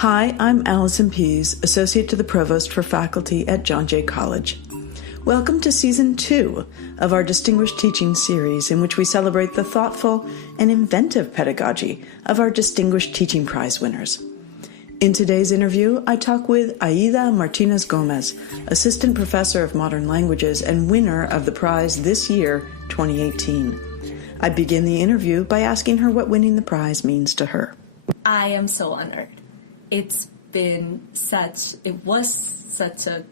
Hi, I'm Allison Pease, Associate to the Provost for Faculty at John Jay College. Welcome to Season 2 of our Distinguished Teaching Series, in which we celebrate the thoughtful and inventive pedagogy of our Distinguished Teaching Prize winners. In today's interview, I talk with Aida Martinez Gomez, Assistant Professor of Modern Languages and winner of the prize this year, 2018. I begin the interview by asking her what winning the prize means to her. I am so honored. It was such a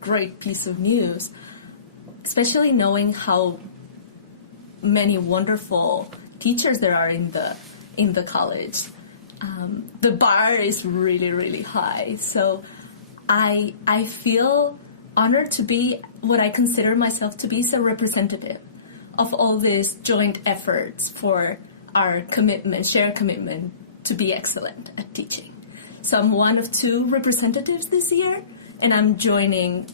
great piece of news, especially knowing how many wonderful teachers there are in the college. The bar is really, really high. So I feel honored to be what I consider myself to be, a representative of all these joint efforts for our shared commitment to be excellent at teaching. So I'm one of 2 representatives this year, and I'm joining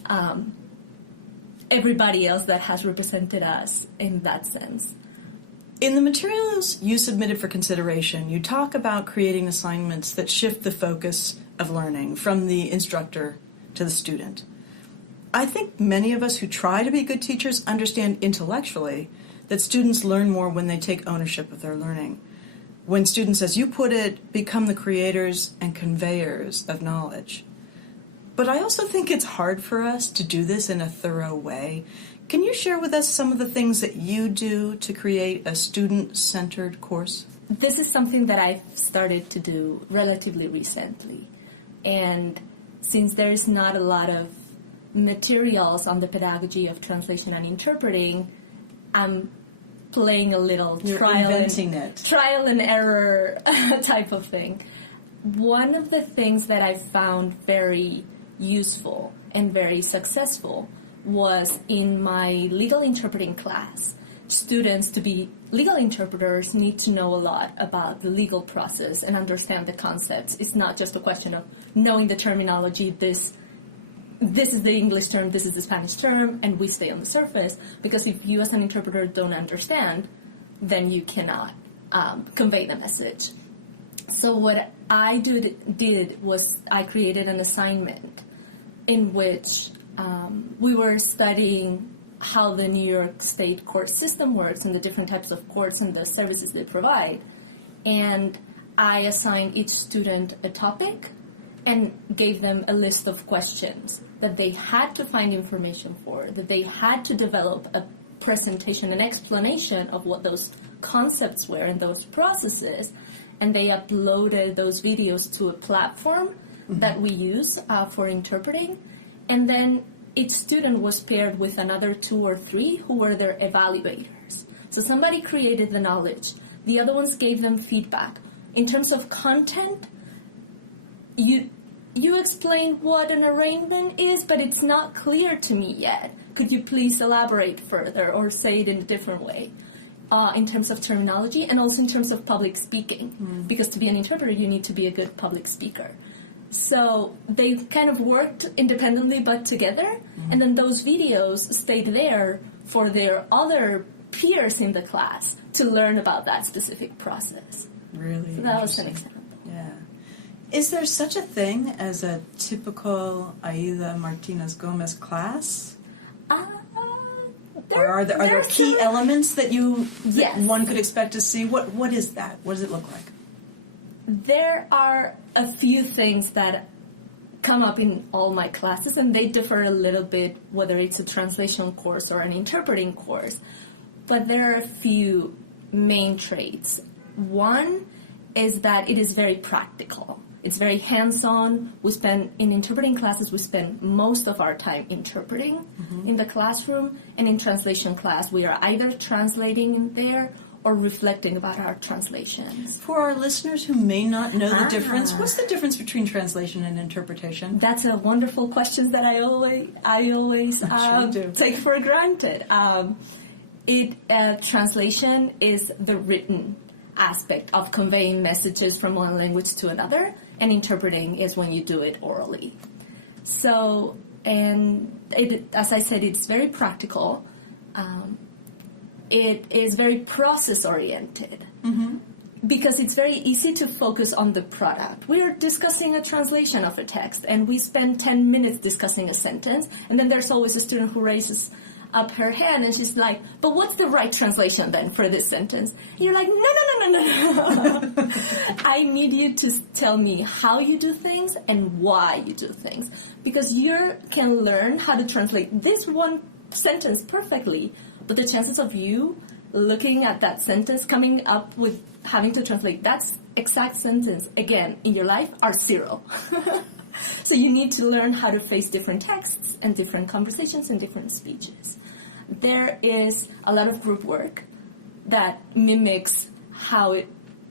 everybody else that has represented us in that sense. In the materials you submitted for consideration, you talk about creating assignments that shift the focus of learning from the instructor to the student. I think many of us who try to be good teachers understand intellectually that students learn more when they take ownership of their learning. When students, as you put it, become the creators and conveyors of knowledge. But I also think it's hard for us to do this in a thorough way. Can you share with us some of the things that you do to create a student-centered course? This is something that I've started to do relatively recently. And since there's not a lot of materials on the pedagogy of translation and interpreting, I'm playing a little trial and error type of thing. One of the things that I found very useful and very successful was in my legal interpreting class. Students, to be legal interpreters, need to know a lot about the legal process and understand the concepts. It's not just a question of knowing the terminology, this is the English term, this is the Spanish term, and we stay on the surface, because if you as an interpreter don't understand, then you cannot convey the message. So what I did was I created an assignment in which we were studying how the New York State court system works and the different types of courts and the services they provide. And I assigned each student a topic and gave them a list of questions that they had to find information for, that they had to develop a presentation, an explanation of what those concepts were and those processes, and they uploaded those videos to a platform that we use for interpreting, and then each student was paired with another 2 or 3 who were their evaluators. So somebody created the knowledge, the other ones gave them feedback. In terms of content, you explain what an arraignment is, but it's not clear to me yet. Could you please elaborate further or say it in a different way? In terms of terminology and also in terms of public speaking. Because to be an interpreter, you need to be a good public speaker. So they kind of worked independently but together, and then those videos stayed there for their other peers in the class to learn about that specific process. Really? So that was an example. Yeah. Is there such a thing as a typical Aida Martinez Gomez class? Or are there key elements that one could expect to see? What is that? What does it look like? There are a few things that come up in all my classes, and they differ a little bit whether it's a translation course or an interpreting course. But there are a few main traits. One is that it is very practical. It's very hands-on. In interpreting classes, we spend most of our time interpreting in the classroom, and in translation class, we are either translating in there or reflecting about our translations. For our listeners who may not know the difference, what's the difference between translation and interpretation? That's a wonderful question that I always take for granted. Translation is the written aspect of conveying messages from one language to another, and interpreting is when you do it orally. So, as I said, it's very practical. It is very process-oriented. because it's very easy to focus on the product. We're discussing a translation of a text, and we spend 10 minutes discussing a sentence, and then there's always a student who raises up her hand, and she's like, but what's the right translation then for this sentence? And you're like, no. I need you to tell me how you do things and why you do things. Because you can learn how to translate this one sentence perfectly, but the chances of you looking at that sentence, coming up with having to translate that exact sentence again in your life are 0. So you need to learn how to face different texts and different conversations and different speeches. There is a lot of group work that mimics how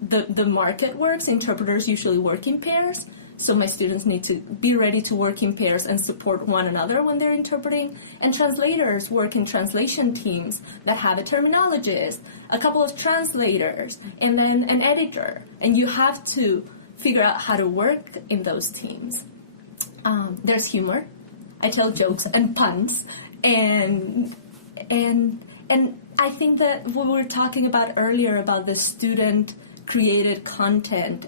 the market works. Interpreters usually work in pairs, so my students need to be ready to work in pairs and support one another when they're interpreting. And translators work in translation teams that have a terminologist, a couple of translators, and then an editor. And you have to figure out how to work in those teams. There's humor. I tell jokes and puns, and I think that what we were talking about earlier about the student-created content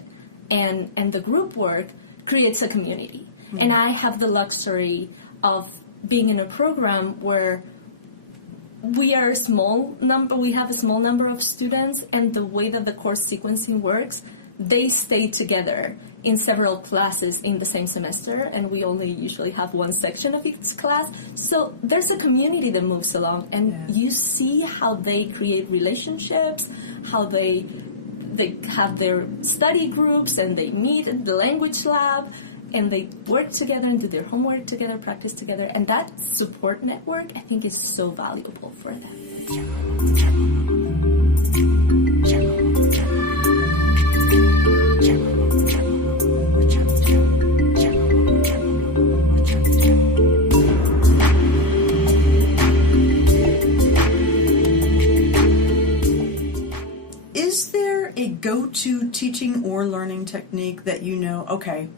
and the group work creates a community. Mm-hmm. And I have the luxury of being in a program where we have a small number of students, and the way that the course sequencing works, they stay together in several classes in the same semester, and we only usually have one section of each class. So there's a community that moves along, and you see how they create relationships, how they have their study groups, and they meet in the language lab, and they work together and do their homework together, practice together, and that support network, I think, is so valuable for them. Is there a go-to teaching or learning technique that you know, okay,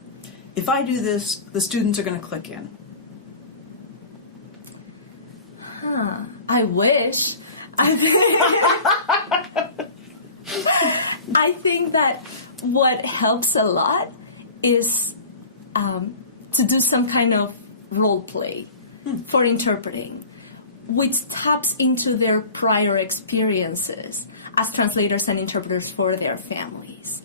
if I do this, the students are going to click in? I wish. I think that what helps a lot is to do some kind of role play for interpreting, which taps into their prior experiences as translators and interpreters for their families.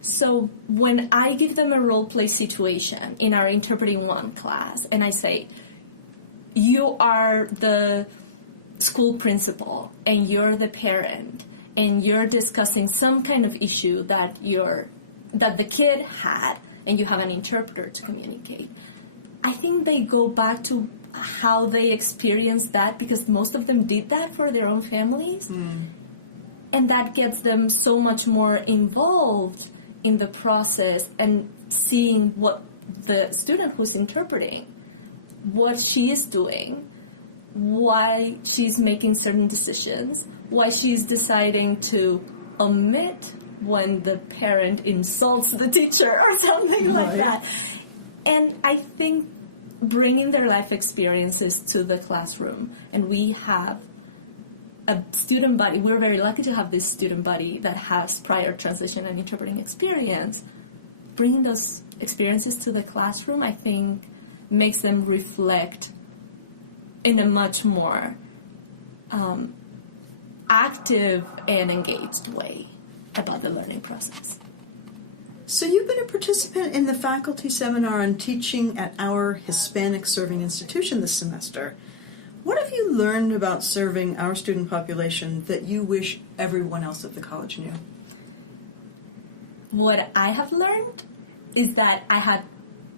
So when I give them a role play situation in our Interpreting 1 class, and I say, you are the school principal, and you're the parent, and you're discussing some kind of issue that the kid had, and you have an interpreter to communicate, I think they go back to how they experienced that, because most of them did that for their own families. And that gets them so much more involved in the process and seeing what the student who's interpreting, what she is doing, why she's making certain decisions, why she's deciding to omit when the parent insults the teacher or something like that. And I think bringing their life experiences to the classroom, and we have a student body, we're very lucky to have this student body that has prior translation and interpreting experience. Bringing those experiences to the classroom, I think, makes them reflect in a much more active and engaged way about the learning process. So you've been a participant in the faculty seminar on teaching at our Hispanic serving institution this semester. What have you learned about serving our student population that you wish everyone else at the college knew? What I have learned is that I had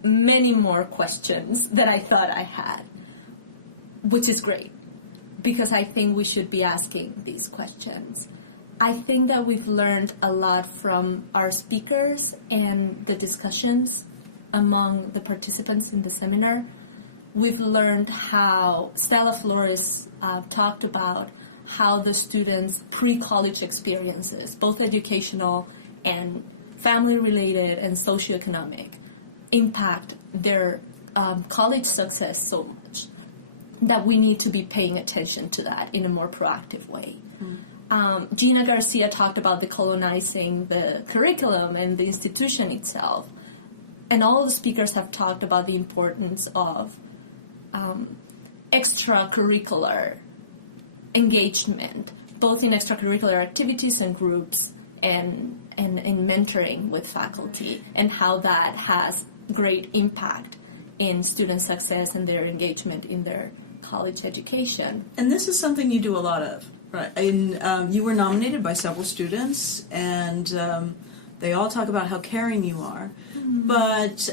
many more questions than I thought I had, which is great, because I think we should be asking these questions. I think that we've learned a lot from our speakers and the discussions among the participants in the seminar. We've learned how Stella Flores talked about how the students' pre-college experiences, both educational and family-related and socioeconomic, impact their college success so much that we need to be paying attention to that in a more proactive way. Gina Garcia talked about decolonizing the curriculum and the institution itself. And all the speakers have talked about the importance of extracurricular engagement, both in extracurricular activities and groups and in mentoring with faculty, and how that has great impact in student success and their engagement in their college education. And this is something you do a lot of, right? You were nominated by several students, and they all talk about how caring you are. Mm-hmm. But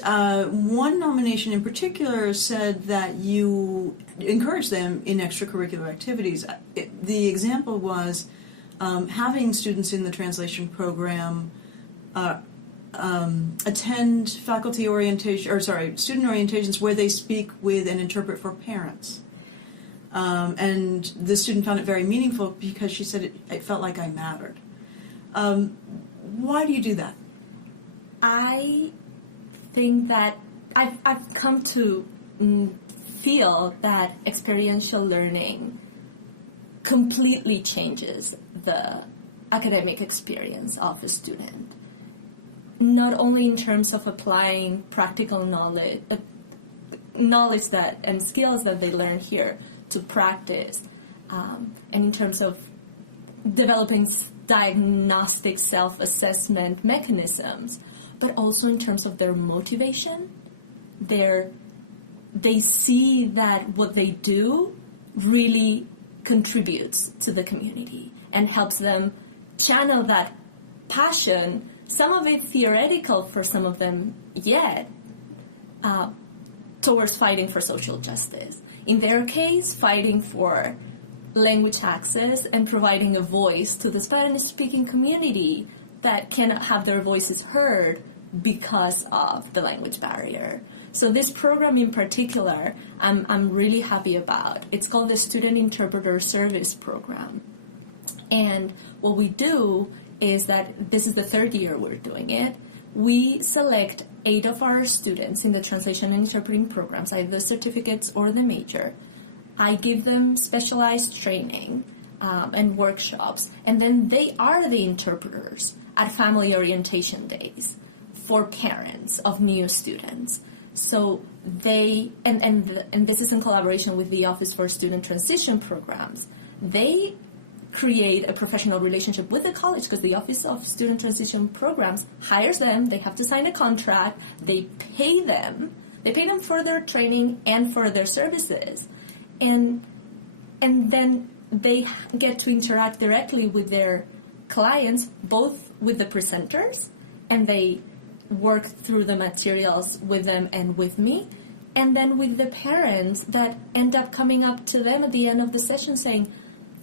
one nomination in particular said that you encourage them in extracurricular activities. The example was having students in the translation program attend faculty orientation, student orientations where they speak with and interpret for parents. And the student found it very meaningful because she said it felt like I mattered. Why do you do that? I think that I've come to feel that experiential learning completely changes the academic experience of a student. Not only in terms of applying practical knowledge that and skills that they learn here to practice, and in terms of developing diagnostic self-assessment mechanisms, but also in terms of their motivation. They see that what they do really contributes to the community and helps them channel that passion, some of it theoretical for some of them yet, towards fighting for social justice. In their case, fighting for language access and providing a voice to the Spanish-speaking community that cannot have their voices heard because of the language barrier. So this program in particular, I'm really happy about. It's called the Student Interpreter Service Program. And what we do is that this is the third year we're doing it. We select 8 of our students in the translation and interpreting programs, either the certificates or the major. I give them specialized training and workshops, and then they are the interpreters at family orientation days for parents of new students. So they, and this is in collaboration with the Office for Student Transition Programs, they create a professional relationship with the college because the Office of Student Transition Programs hires them, they have to sign a contract, they pay them for their training and for their services. And then they get to interact directly with their clients, both with the presenters, and they work through the materials with them and with me, and then with the parents that end up coming up to them at the end of the session saying,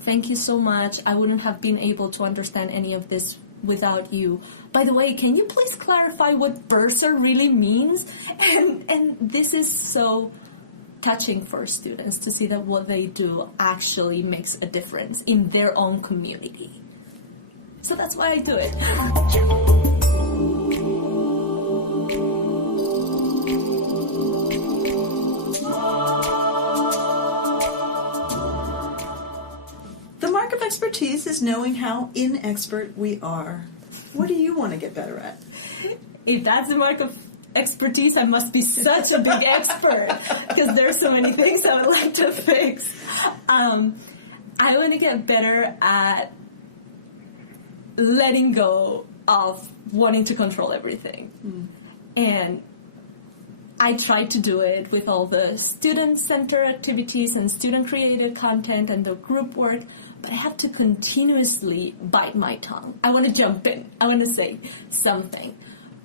"Thank you so much. I wouldn't have been able to understand any of this without you. By the way, can you please clarify what bursar really means?" And this is so touching for students to see that what they do actually makes a difference in their own community. So that's why I do it. The mark of expertise is knowing how inexpert we are. What do you want to get better at? If that's the mark of expertise, I must be such a big expert because there's so many things I would like to fix. I want to get better at letting go of wanting to control everything. And I try to do it with all the student-centered activities and student-created content and the group work, but I have to continuously bite my tongue. I want to jump in. I want to say something.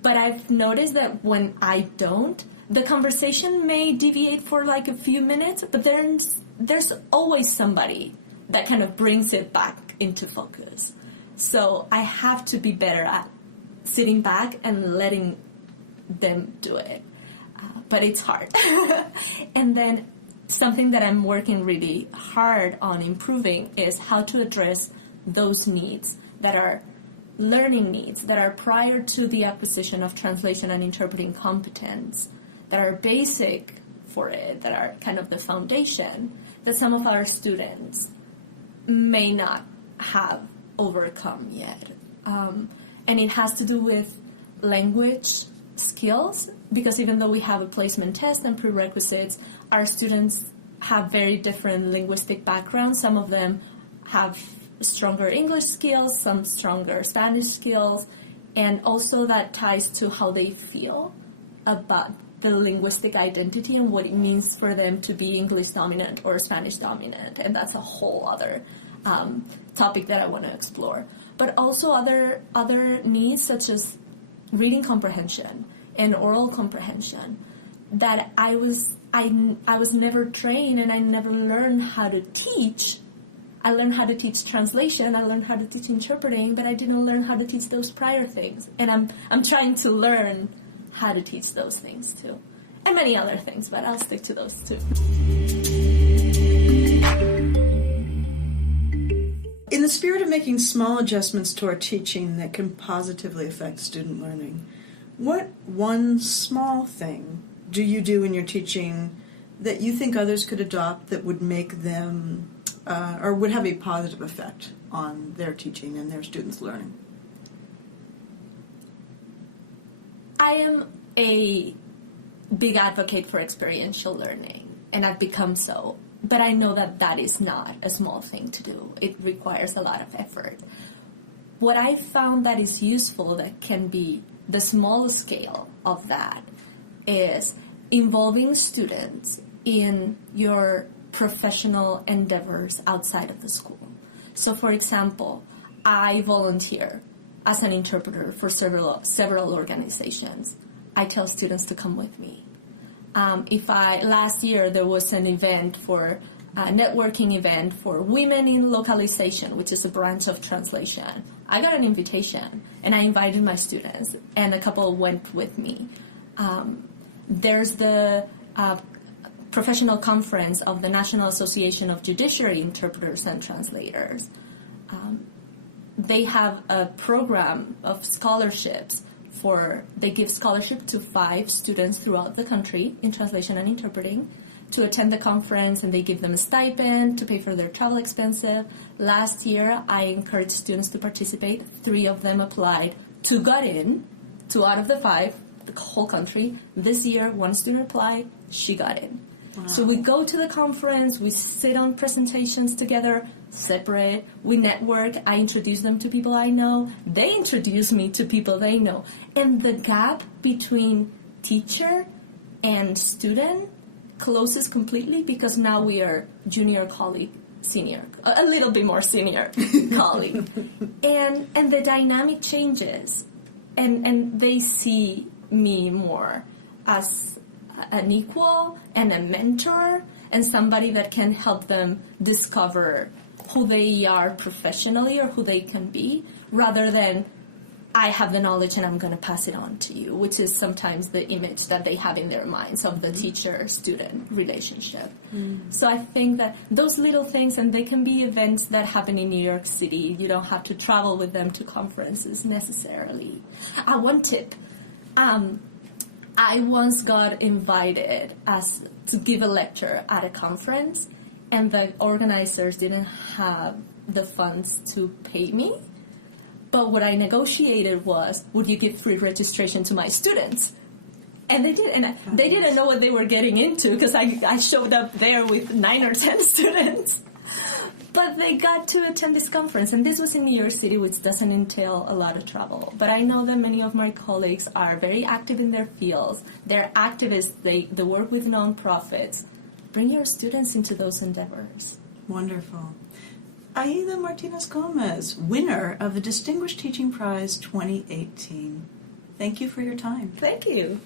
But I've noticed that when I don't, the conversation may deviate for like a few minutes, but there's always somebody that kind of brings it back into focus. So I have to be better at sitting back and letting them do it. But it's hard. And then something that I'm working really hard on improving is how to address those needs that are learning needs that are prior to the acquisition of translation and interpreting competence, that are basic for it, that are kind of the foundation, that some of our students may not have overcome yet. And it has to do with language skills, because even though we have a placement test and prerequisites, our students have very different linguistic backgrounds. Some of them have stronger English skills, some stronger Spanish skills, and also that ties to how they feel about the linguistic identity and what it means for them to be English dominant or Spanish dominant. And that's a whole other topic that I want to explore. But also other needs such as reading comprehension and oral comprehension that I was never trained, and I never learned how to teach. I learned how to teach translation, I learned how to teach interpreting, but I didn't learn how to teach those prior things. And I'm trying to learn how to teach those things too. And many other things, but I'll stick to those two. In the spirit of making small adjustments to our teaching that can positively affect student learning, what one small thing do you do in your teaching that you think others could adopt that would make them, or would have a positive effect on their teaching and their students' learning? I am a big advocate for experiential learning, and I've become so. But I know that that is not a small thing to do. It requires a lot of effort. What I found that is useful, that can be the small scale of that, is involving students in your professional endeavors outside of the school. So, for example, I volunteer as an interpreter for several organizations. I tell students to come with me. Last year there was an event for a networking event for women in localization, which is a branch of translation. I got an invitation, and I invited my students, and a couple went with me. There's the professional conference of the National Association of Judiciary Interpreters and Translators. They have a program of scholarships. They give scholarship to 5 students throughout the country in translation and interpreting to attend the conference, and they give them a stipend to pay for their travel expenses. Last year, I encouraged students to participate. 3 of them applied. 2 got in, 2 out of the 5, the whole country. This year, 1 student applied, she got in. Wow. So we go to the conference, we sit on presentations together, separate, we network, I introduce them to people I know, they introduce me to people they know. And the gap between teacher and student closes completely, because now we are junior colleague, senior, a little bit more senior colleague. And the dynamic changes, and they see me more as an equal and a mentor and somebody that can help them discover who they are professionally or who they can be, rather than I have the knowledge and I'm going to pass it on to you, which is sometimes the image that they have in their minds of the teacher-student relationship. So I think that those little things, and they can be events that happen in New York City. You don't have to travel with them to conferences necessarily. One tip. I once got invited to give a lecture at a conference, and the organizers didn't have the funds to pay me. But what I negotiated was, would you give free registration to my students? And they did, and they didn't know what they were getting into, because I showed up there with 9 or 10 students. But they got to attend this conference, and this was in New York City, which doesn't entail a lot of travel. But I know that many of my colleagues are very active in their fields. They're activists. They work with nonprofits. Bring your students into those endeavors. Wonderful. Aida Martinez Gomez, winner of the Distinguished Teaching Prize 2018. Thank you for your time. Thank you.